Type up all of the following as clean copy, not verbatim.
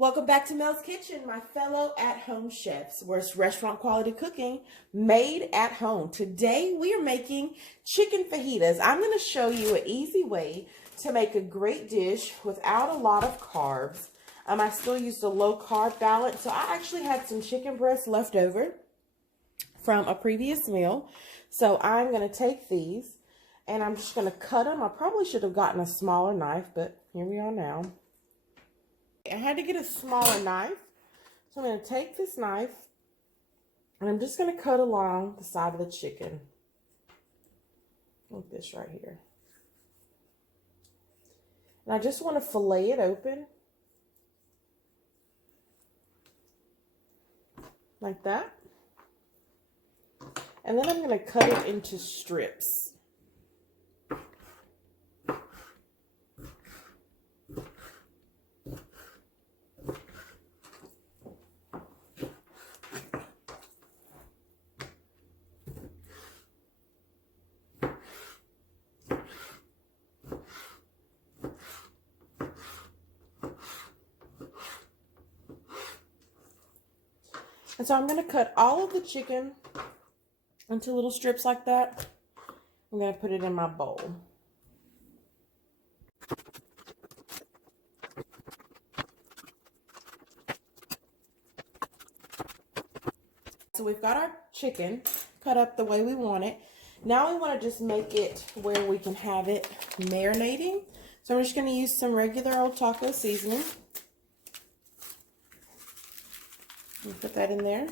Welcome back to Mel's Kitchen, my fellow at-home chefs, where it's restaurant quality cooking made at home. Today we are making chicken fajitas. I'm going to show you an easy way to make a great dish without a lot of carbs. I still used a low carb balance, so I actually had some chicken breasts left over from a previous meal. So I'm going to take these and I'm just going to cut them. I probably should have gotten a smaller knife, but here we are now. I had to get a smaller knife, so I'm going to take this knife and I'm just going to cut along the side of the chicken, like this right here. And I just want to fillet it open, like that. And then I'm going to cut it into strips. And so I'm going to cut all of the chicken into little strips like that. I'm going to put it in my bowl. So we've got our chicken cut up the way we want it. Now we want to just make it where we can have it marinating. So I'm just going to use some regular old taco seasoning. Put that in there.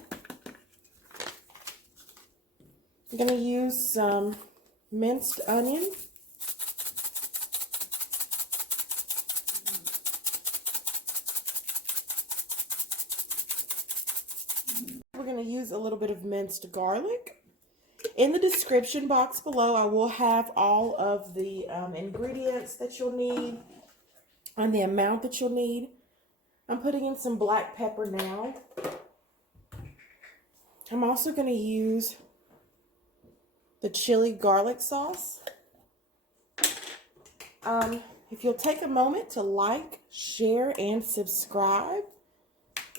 I'm going to use some minced onion. We're going to use a little bit of minced garlic. In the description box below, I will have all of the ingredients that you'll need and the amount that you'll need. I'm putting in some black pepper now. I'm also going to use the chili garlic sauce. If you'll take a moment to like, share, and subscribe.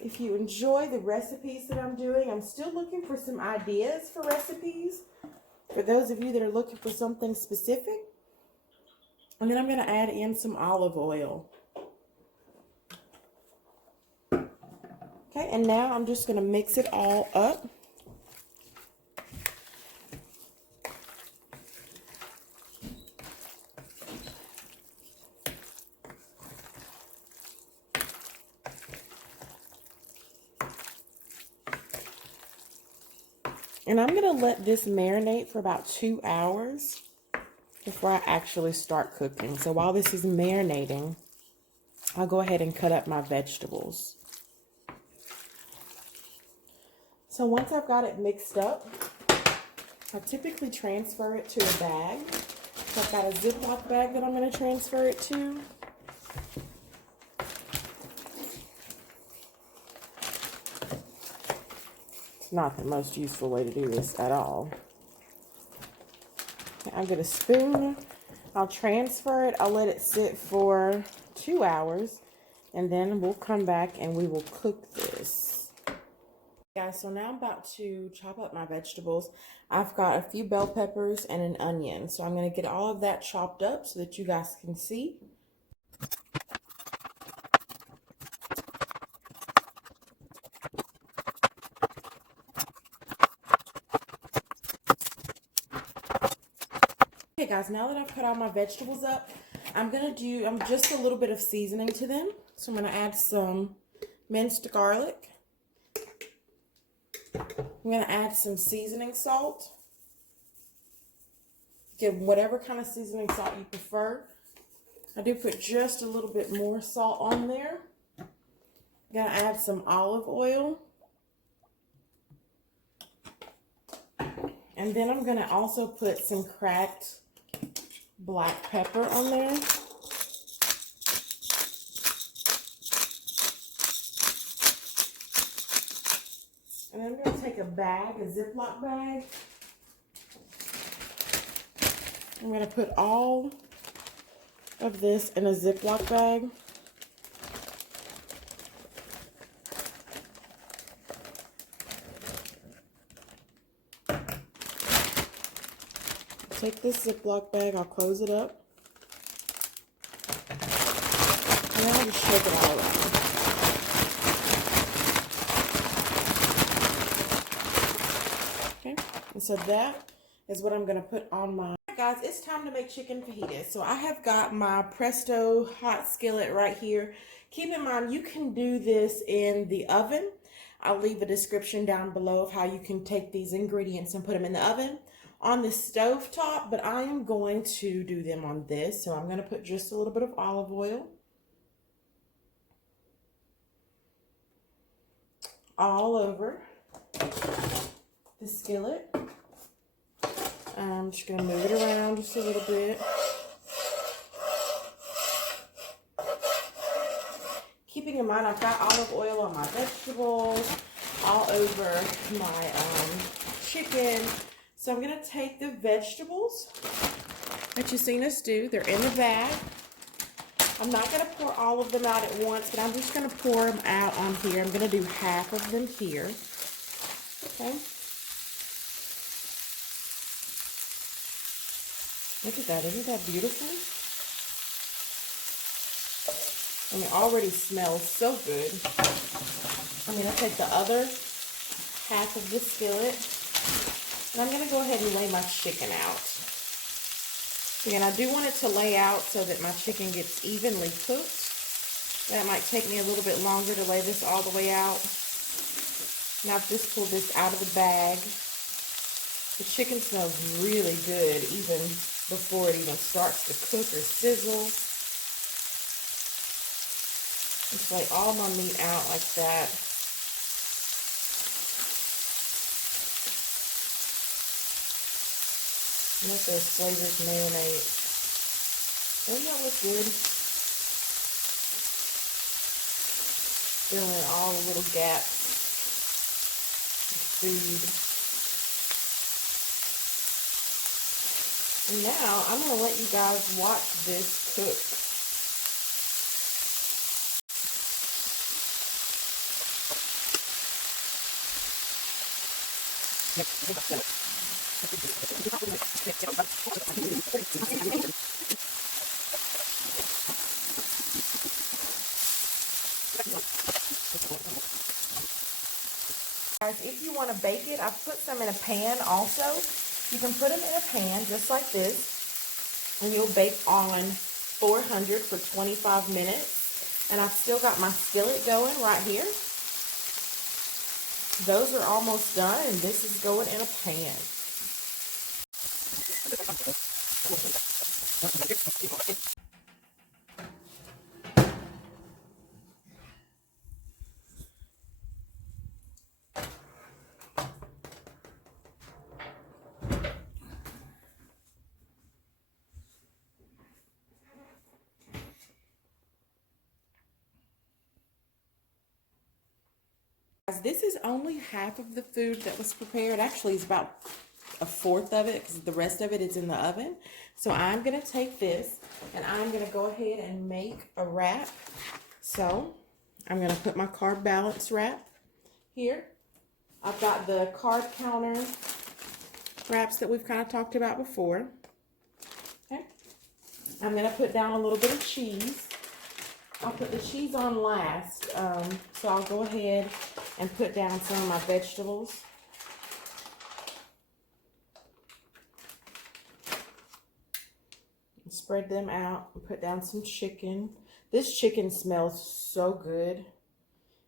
If you enjoy the recipes that I'm doing, I'm still looking for some ideas for recipes. For those of you that are looking for something specific. And then I'm going to add in some olive oil. Okay, and now I'm just going to mix it all up. And I'm going to let this marinate for about 2 hours before I actually start cooking. So while this is marinating, I'll go ahead and cut up my vegetables. So once I've got it mixed up, I typically transfer it to a bag. So I've got a Ziploc bag that I'm going to transfer it to. Not the most useful way to do this at all. I'll get a spoon, I'll transfer it, I'll let it sit for 2 hours, and then we'll come back and we will cook this. Guys, so now I'm about to chop up my vegetables. I've got a few bell peppers and an onion, so I'm going to get all of that chopped up so that you guys can see. Okay guys, now that I've cut all my vegetables up, I'm going to do just a little bit of seasoning to them. So I'm going to add some minced garlic. I'm going to add some seasoning salt. Get whatever kind of seasoning salt you prefer. I do put just a little bit more salt on there. I'm going to add some olive oil. And then I'm going to also put some cracked black pepper on there. And I'm going to take a bag, a Ziploc bag. I'm going to put all of this in a Ziploc bag. take this Ziploc bag, I'll close it up, and then I'll just shake it all around. Okay, and so that is what I'm going to put on my... Guys, it's time to make chicken fajitas. So I have got my Presto hot skillet right here. Keep in mind, you can do this in the oven. I'll leave a description down below of how you can take these ingredients and put them in the oven on the stove top, but I am going to do them on this. So I'm going to put just a little bit of olive oil all over the skillet. I'm just going to move it around just a little bit. Keeping in mind, I've got olive oil on my vegetables, all over my chicken. So I'm going to take the vegetables that you've seen us do. They're in the bag. I'm not going to pour all of them out at once, but I'm just going to pour them out on here. I'm going to do half of them here. Okay. Look at that. Isn't that beautiful? And it already smells so good. I'm going to take the other half of the skillet, and I'm going to go ahead and lay my chicken out. Again, I do want it to lay out so that my chicken gets evenly cooked. That might take me a little bit longer to lay this all the way out. And I've just pulled this out of the bag. The chicken smells really good even before it even starts to cook or sizzle. Just lay all my meat out like that. Let those flavors marinate. Doesn't that look good? Fill in all the little gaps of food. And now I'm going to let you guys watch this cook. Guys, if you want to bake it, I've put some in a pan also. You can put them in a pan just like this, and you'll bake on 400 for 25 minutes. And I've still got my skillet going right here. Those are almost done, and this is going in a pan. This is only half of the food that was prepared. Actually, it's about a fourth of it because the rest of it is in the oven. So I'm going to take this and I'm going to go ahead and make a wrap. So I'm going to put my carb balance wrap here. I've got the carb counter wraps that we've kind of talked about before. Okay. I'm going to put down a little bit of cheese. I'll put the cheese on last. So I'll go ahead and put down some of my vegetables. And spread them out and put down some chicken. This chicken smells so good.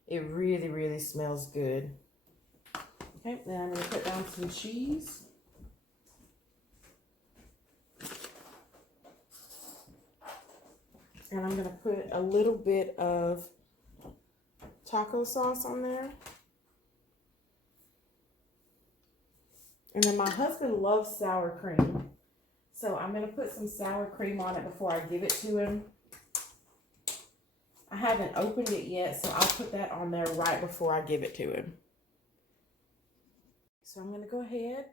It really, really smells good. Okay, then I'm going to put down some cheese. And I'm going to put a little bit of taco sauce on there. And then my husband loves sour cream. So I'm going to put some sour cream on it before I give it to him. I haven't opened it yet, so I'll put that on there right before I give it to him. So I'm going to go ahead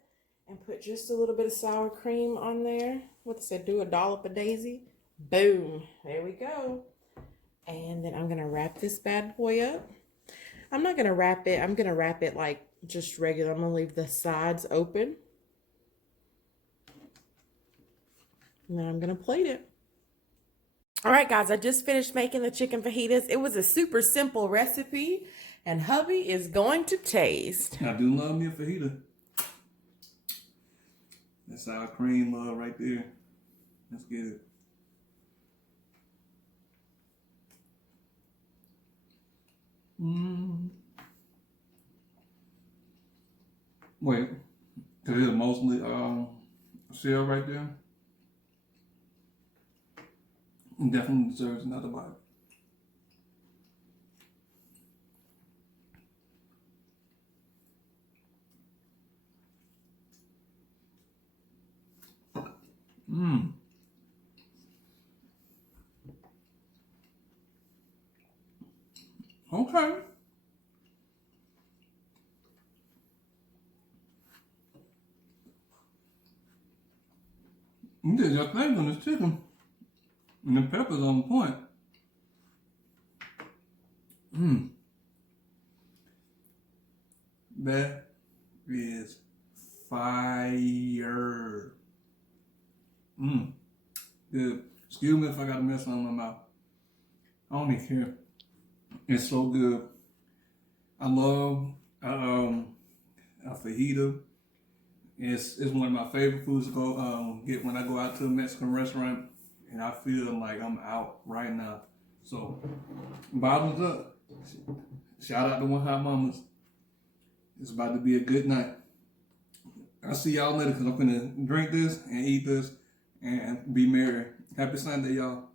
and put just a little bit of sour cream on there. What's it say? Do a dollop of daisy. Boom. There we go. And then I'm going to wrap this bad boy up. I'm not going to wrap it. I'm going to wrap it like just regular. I'm going to leave the sides open. And then I'm going to plate it. All right, guys, I just finished making the chicken fajitas. It was a super simple recipe, and hubby is going to taste. I do love me a fajita. That's sour cream love right there. Let's get it. Wait, because it's mostly shell right there. It definitely deserves another bite. Okay. You did your thing on this chicken. And the pepper's on point. That is fire. Good. Excuse me if I got a mess on my mouth. I don't even care. It's so good. I love a fajita. It's one of my favorite foods to go get when I go out to a Mexican restaurant, and I feel like I'm out right now. So, bottoms up. Shout out to One Hot Mamas. It's about to be a good night. I'll see y'all later because I'm gonna drink this and eat this and be merry. Happy Sunday, y'all.